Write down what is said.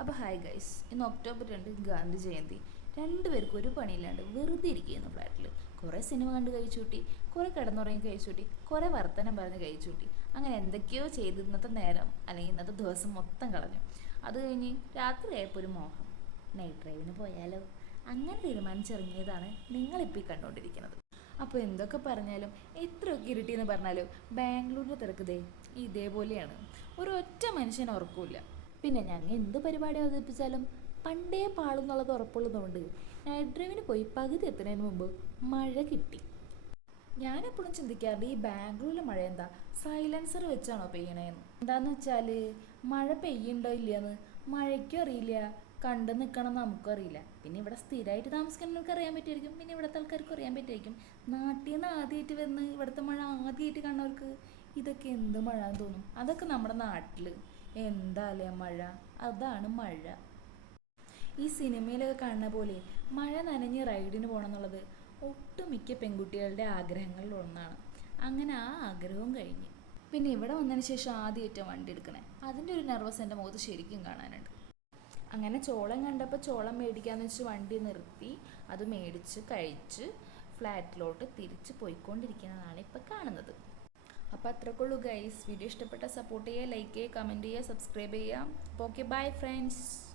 അപ്പോൾ hi guys ഇന്ന് October രണ്ട് ഗാന്ധി ജയന്തി. രണ്ടുപേർക്കും ഒരു പണിയില്ലാണ്ട് വെറുതെ ഇരിക്കുന്നു ഫ്ലാറ്റിൽ കുറേ സിനിമ കണ്ട് കഴിച്ചു കൂട്ടി കുറേ കിടന്നുറങ്ങി കഴിച്ചു കൂട്ടി കുറേ വർത്തനം പറഞ്ഞ് കഴിച്ചു കൂട്ടി അങ്ങനെ എന്തൊക്കെയോ ചെയ്ത് ഇന്നത്തെ നേരം അല്ലെങ്കിൽ ഇന്നത്തെ ദിവസം മൊത്തം കളഞ്ഞു. അത് കഴിഞ്ഞ് രാത്രിയായപ്പോൾ ഒരു മോഹം. നൈറ്റ് ഡ്രൈവിന് പോയാലോ? അങ്ങനെ തീരുമാനിച്ചിറങ്ങിയതാണ് നിങ്ങളിപ്പോൾ ഈ കണ്ടുകൊണ്ടിരിക്കുന്നത് അപ്പോൾ എന്തൊക്കെ പറഞ്ഞാലും എത്രയൊക്കെ ഇരുട്ടിയെന്ന് പറഞ്ഞാലും ബാംഗ്ലൂരിന്റെ തിരക്ക് ദേ ഇതേപോലെയാണ്. ഒരു ഒറ്റ മനുഷ്യനെ ഉറക്കൂല പിന്നെ ഞങ്ങൾ എന്ത് പരിപാടി അവതരിപ്പിച്ചാലും പണ്ടേ പാളുന്നുള്ളത് ഉറപ്പുള്ളതുകൊണ്ട് നൈറ്റ് ഡ്രൈവിന് പോയി പകുതി എത്തുന്നതിന് മുമ്പ് മഴ കിട്ടി. ഞാനെപ്പോഴും ചിന്തിക്കാറുണ്ട് ഈ ബാംഗ്ലൂരിലെ മഴ എന്താ? സൈലൻസർ വെച്ചാണോ പെയ്യണേന്ന്. എന്താന്ന് വെച്ചാൽ മഴ പെയ്യണ്ടോ ഇല്ലയെന്ന് മഴയ്ക്കും അറിയില്ല. കണ്ടു നിൽക്കണം നമുക്കും അറിയില്ല. പിന്നെ ഇവിടെ സ്ഥിരമായിട്ട് താമസിക്കുന്നവർക്ക് അറിയാൻ പറ്റുമായിരിക്കും. പിന്നെ ഇവിടുത്തെ ആൾക്കാർക്ക് അറിയാൻ പറ്റുമായിരിക്കും. നാട്ടിൽ നിന്ന് ആദ്യമായിട്ട് വന്ന് ഇവിടുത്തെ മഴ ആദ്യമായിട്ട് കാണുന്നവർക്ക് ഇതൊക്കെ എന്ത് മഴ തോന്നും. അതൊക്കെ നമ്മുടെ നാട്ടിൽ എന്താല്ലേ മഴ? അതാണ് മഴ. ഈ സിനിമയിലൊക്കെ കാണുന്ന പോലെ മഴ നനഞ്ഞ് റൈഡിന് പോകണം എന്നുള്ളത് ഒട്ടുമിക്ക പെൺകുട്ടികളുടെ ആഗ്രഹങ്ങളിൽ ഒന്നാണ്. അങ്ങനെ ആ ആഗ്രഹവും കഴിഞ്ഞ്. പിന്നെ ഇവിടെ വന്നതിന് ശേഷം ആദ്യമായിട്ട് വണ്ടി എടുക്കണേ. അതിന്റെ ഒരു നെർവസ് എന്റെ മുഖത്ത് ശരിക്കും കാണാനുണ്ട്. അങ്ങനെ ചോളം കണ്ടപ്പോൾ ചോളം മേടിക്കാന്ന് വെച്ച് വണ്ടി നിർത്തി അത് മേടിച്ച് കഴിച്ച് ഫ്ലാറ്റിലോട്ട് തിരിച്ച് പോയിക്കൊണ്ടിരിക്കുന്നതാണ് ഇപ്പോൾ കാണുന്നത്. അപ്പോൾ അത്രക്കുള്ളൂ ഗൈസ് വീഡിയോ ഇഷ്ടപ്പെട്ട സപ്പോർട്ട് ചെയ്യുക ലൈക്ക് ചെയ്യുക കമന്റ് ചെയ്യുക സബ്സ്ക്രൈബ് ചെയ്യുക. Okay bye friends